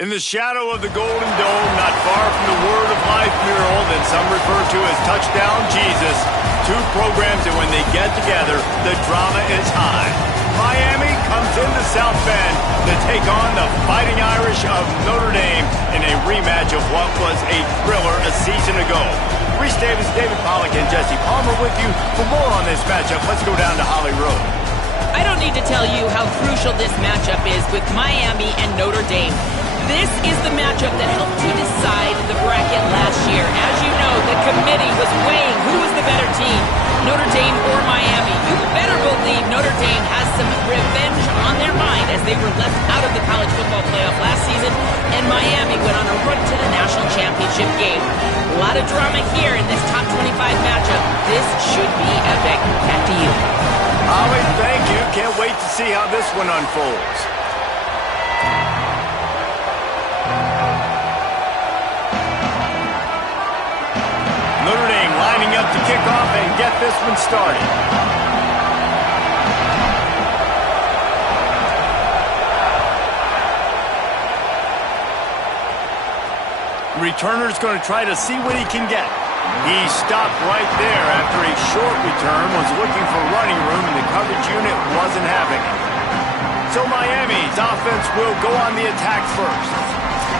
In the shadow of the Golden Dome, not far from the Word of Life mural that some refer to as Touchdown Jesus, two programs that when they get together, the drama is high. Miami comes into South Bend to take on the Fighting Irish of Notre Dame in a rematch of what was a thriller a season ago. Reese Davis, David Pollack, and Jesse Palmer with you. For more on this matchup, let's go down to Holly Road. I don't need to tell you how crucial this matchup is with Miami and Notre Dame. This is the matchup that helped to decide the bracket last year. As you know, the committee was weighing who was the better team, Notre Dame or Miami. You better believe Notre Dame has some revenge on their mind as they were left out of the college football playoff last season, and Miami went on a run to the national championship game. A lot of drama here in this top 25 matchup. This should be epic. Back to you. Holly, thank you. Can't wait to see how this one unfolds. Notre Dame lining up to kick off and get this one started. Returner's going to try to see what he can get. He stopped right there after a short return, was looking for running room, and the coverage unit wasn't having it. So Miami's offense will go on the attack first.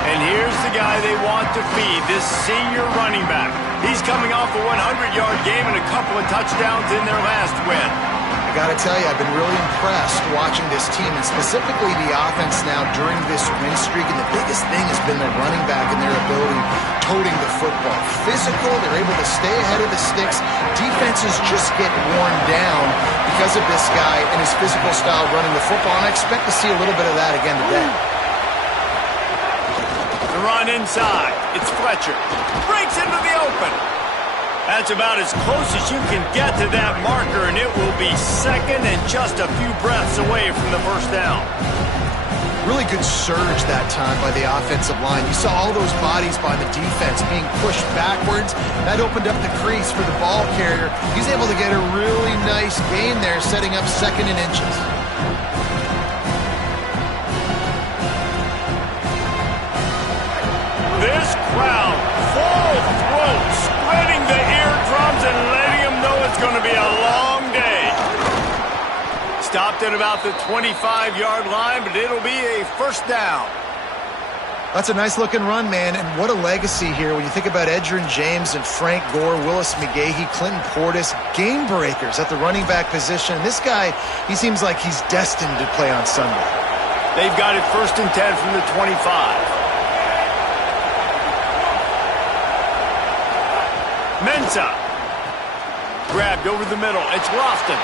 And here's the guy they want to feed, this senior running back. He's coming off a 100-yard game and a couple of touchdowns in their last win. I got to tell you, I've been really impressed watching this team, and specifically the offense now during this win streak. And the biggest thing has been their running back and their ability toting the football. Physical, they're able to stay ahead of the sticks. Defenses just get worn down because of this guy and his physical style running the football, and I expect to see a little bit of that again today. The run inside. It's Fletcher. Breaks into the open. That's about as close as you can get to that marker, and it will be second and just a few breaths away from the first down. Really good surge that time by the offensive line. You saw all those bodies by the defense being pushed backwards. That opened up the crease for the ball carrier. He's able to get a really nice gain there, setting up second and inches. This crowd, full throat, spreading the eardrums and letting them know it's going to be a long day. Stopped at about the 25-yard line, but it'll be a first down. That's a nice-looking run, man, and what a legacy here when you think about Edgerrin James and Frank Gore, Willis McGahee, Clinton Portis, game breakers at the running back position. This guy, he seems like he's destined to play on Sunday. They've got it 1st and 10 from the 25. Ncaa. Grabbed over the middle. It's Lofton.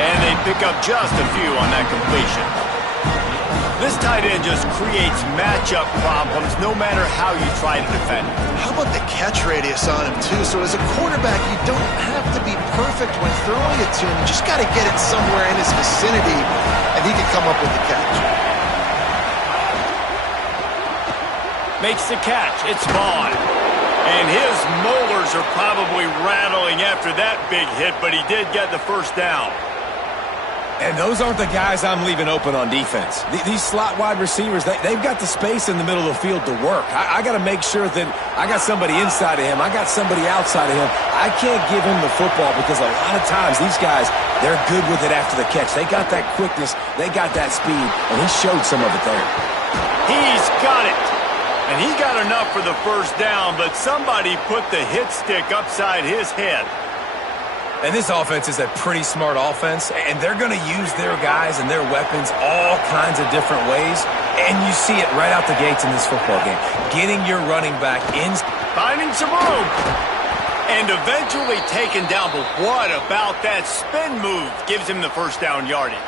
And they pick up just a few on that completion. This tight end just creates matchup problems no matter how you try to defend him. How about the catch radius on him, too? So as a quarterback, you don't have to be perfect when throwing it to him. You just got to get it somewhere in his vicinity, and he can come up with the catch. Makes the catch. It's Vaughn. And his molars are probably rattling after that big hit, but he did get the first down. And those aren't the guys I'm leaving open on defense. These slot wide receivers, they've got the space in the middle of the field to work. I got to make sure that I got somebody inside of him. I got somebody outside of him. I can't give him the football because a lot of times these guys, they're good with it after the catch. They got that quickness. They got that speed, and he showed some of it there. He's got it. And he got enough for the first down, but somebody put the hit stick upside his head. And this offense is a pretty smart offense, and they're going to use their guys and their weapons all kinds of different ways. And you see it right out the gates in this football game. Getting your running back in. Finding some room. And eventually taken down, but what about that spin move gives him the first down yardage?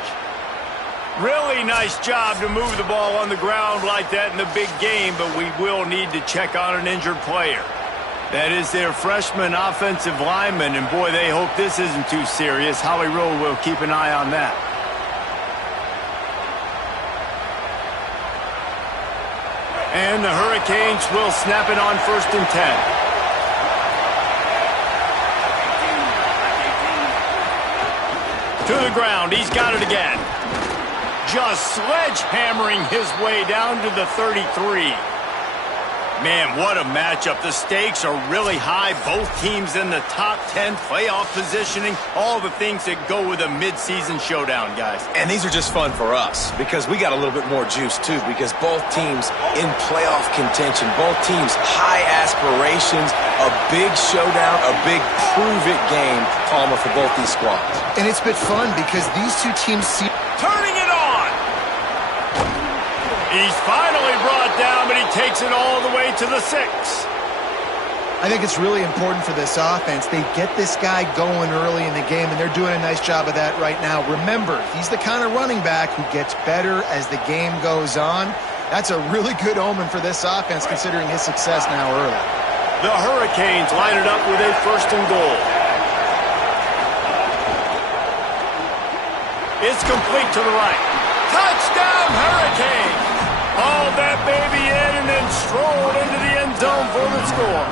Really nice job to move the ball on the ground like that in the big game, but we will need to check on an injured player. That is their freshman offensive lineman, and boy, they hope this isn't too serious. Holly Rowe will keep an eye on that. And the Hurricanes will snap it on 1st and 10. To the ground, he's got it again. just sledgehammering his way down to the 33. Man, what a matchup. The stakes are really high. Both teams in the top 10, playoff positioning, all the things that go with a midseason showdown, guys. And these are just fun for us because we got a little bit more juice, too, because both teams in playoff contention, both teams high aspirations, a big showdown, a big prove-it game, Palmer, for both these squads. And it's been fun because these two teams see... Turning it on! He's finally brought down, but he takes it all the way to the 6. I think it's really important for this offense. They get this guy going early in the game, and they're doing a nice job of that right now. Remember, he's the kind of running back who gets better as the game goes on. That's a really good omen for this offense, considering his success now early. The Hurricanes line it up with a 1st and goal. It's complete to the right. Touchdown, Hurricanes! Hauled that baby in and then strolled into the end zone for the score.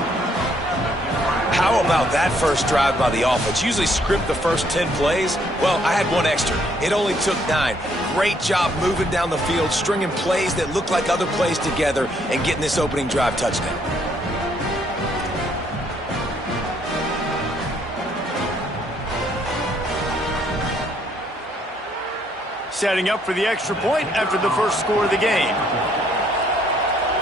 How about that first drive by the offense? Usually script the first 10 plays. Well, I had one extra. It only took 9. Great job moving down the field, stringing plays that look like other plays together, and getting this opening drive touchdown. Setting up for the extra point after the first score of the game.